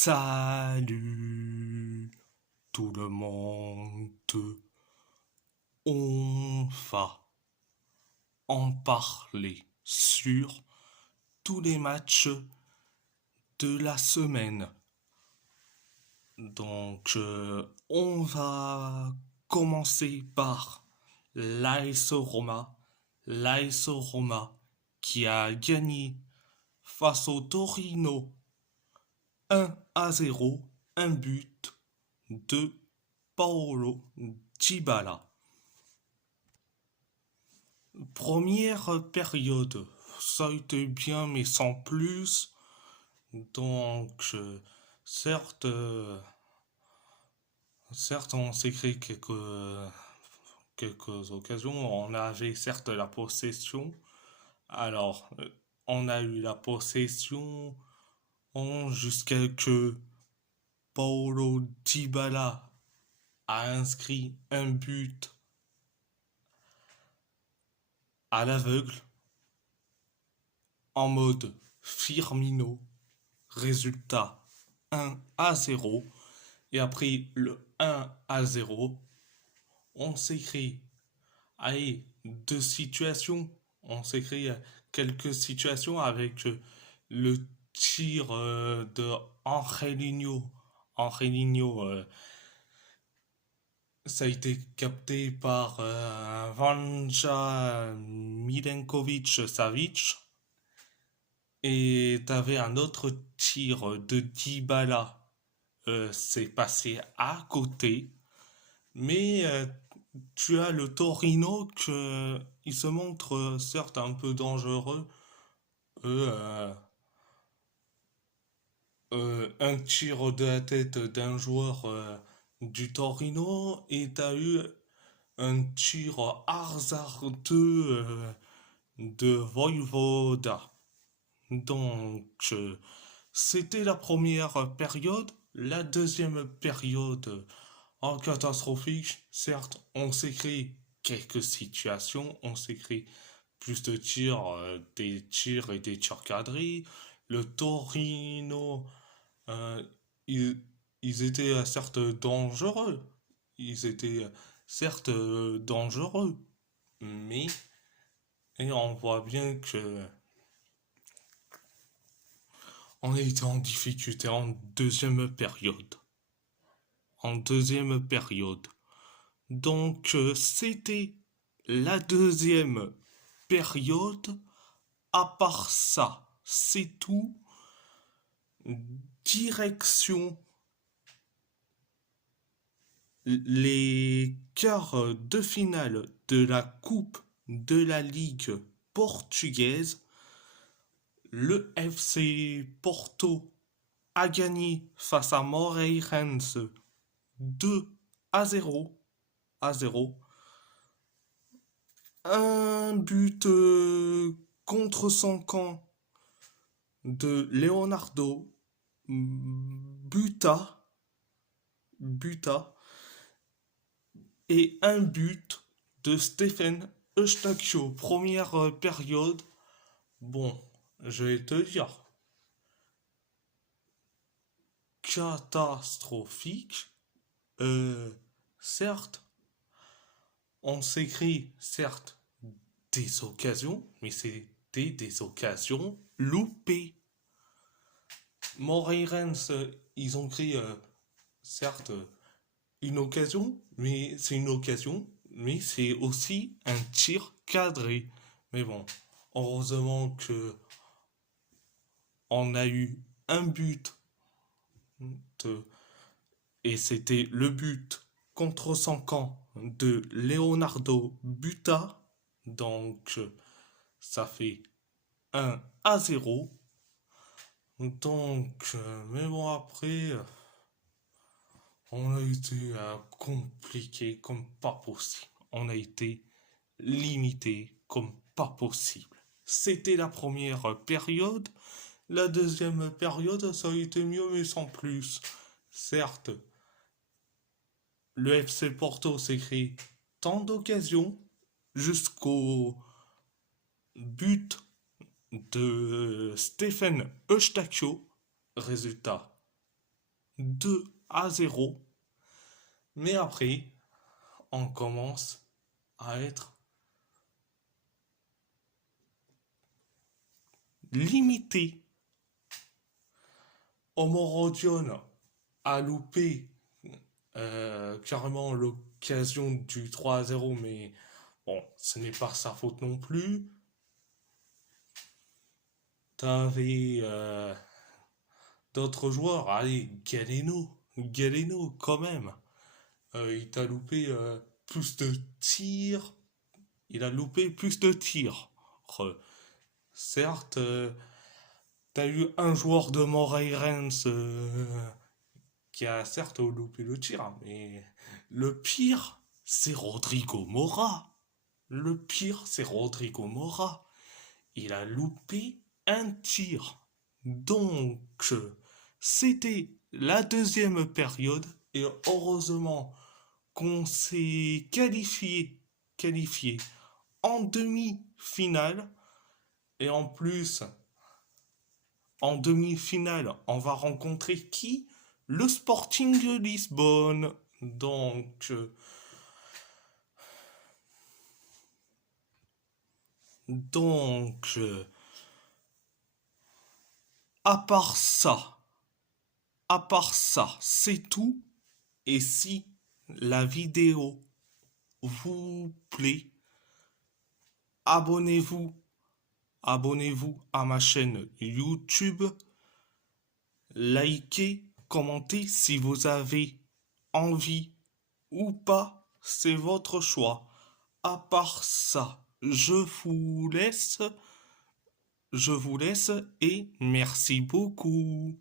Salut tout le monde, on va en parler sur tous les matchs de la semaine. On va commencer par l'AS Roma qui a gagné face au Torino 1-0, un but de Paolo Dybala. Première période, ça a été bien mais sans plus. Certes, certes, on s'est créé quelques occasions. On avait certes la possession. Alors, on a eu la possession jusqu'à que Paolo Dybala a inscrit un but à l'aveugle en mode Firmino. Résultat 1-0. Et après le 1-0, on s'est créé deux situations. On s'est créé quelques situations avec le tir de Angelino. Angelino, ça a été capté par Vanja Milenkovic-Savic. Et t'avais un autre tir de Dybala, c'est passé à côté. Mais tu as le Torino que il se montre certes un peu dangereux. Euh, un tir de la tête d'un joueur du Torino et t'as eu un tir hasardeux de Voivoda. Donc, c'était la première période. La deuxième période, en catastrophique, certes, on s'est créé quelques situations, on s'est créé plus de tirs, des tirs et des tirs cadrés. Le Torino, euh, ils, ils étaient certes dangereux. Ils étaient certes dangereux. Mais, et on voit bien que on a été en difficulté en deuxième période. En deuxième période. Donc, c'était la deuxième période. À part ça, c'est tout. Direction les quarts de finale de la Coupe de la Ligue portugaise. Le FC Porto a gagné face à Moreirense 2-0. À 0. Un but contre son camp de Leonardo Buta, Buta et un but de Stephen Eustachio. Première période. Bon, je vais te dire, catastrophique. Certes, on s'écrit, certes, des occasions, mais c'était des occasions loupées. Moreirense, ils ont créé, certes, une occasion, mais c'est une occasion, mais c'est aussi un tir cadré. Mais bon, heureusement que on a eu un but de- et c'était le but contre son camp de Leonardo Buta. Donc ça fait 1-0. Donc, mais bon après, on a été compliqué comme pas possible. On a été limité comme pas possible. C'était la première période. La deuxième période, ça a été mieux, mais sans plus. Certes, le FC Porto s'est créé tant d'occasions jusqu'au but de Stephen Eustachio. Résultat 2-0. Mais après, on commence à être limité. Omorodion a loupé carrément l'occasion du 3-0, mais bon, ce n'est pas sa faute non plus. T'avais d'autres joueurs, allez, Galeno quand même. Il t'a loupé plus de tirs. Il a loupé plus de tirs. Certes, t'as eu un joueur de Moreirense qui a certes loupé le tir, mais le pire, c'est Rodrigo Mora. Le pire, c'est Rodrigo Mora. Il a loupé un tir. Donc, c'était la deuxième période et heureusement qu'on s'est qualifié en demi-finale. Et en plus, en demi-finale, on va rencontrer qui? Le Sporting de Lisbonne. Donc, à part ça, c'est tout. Et si la vidéo vous plaît, abonnez-vous. Abonnez-vous à ma chaîne YouTube. Likez, commentez si vous avez envie ou pas. C'est votre choix. À part ça, je vous laisse et merci beaucoup.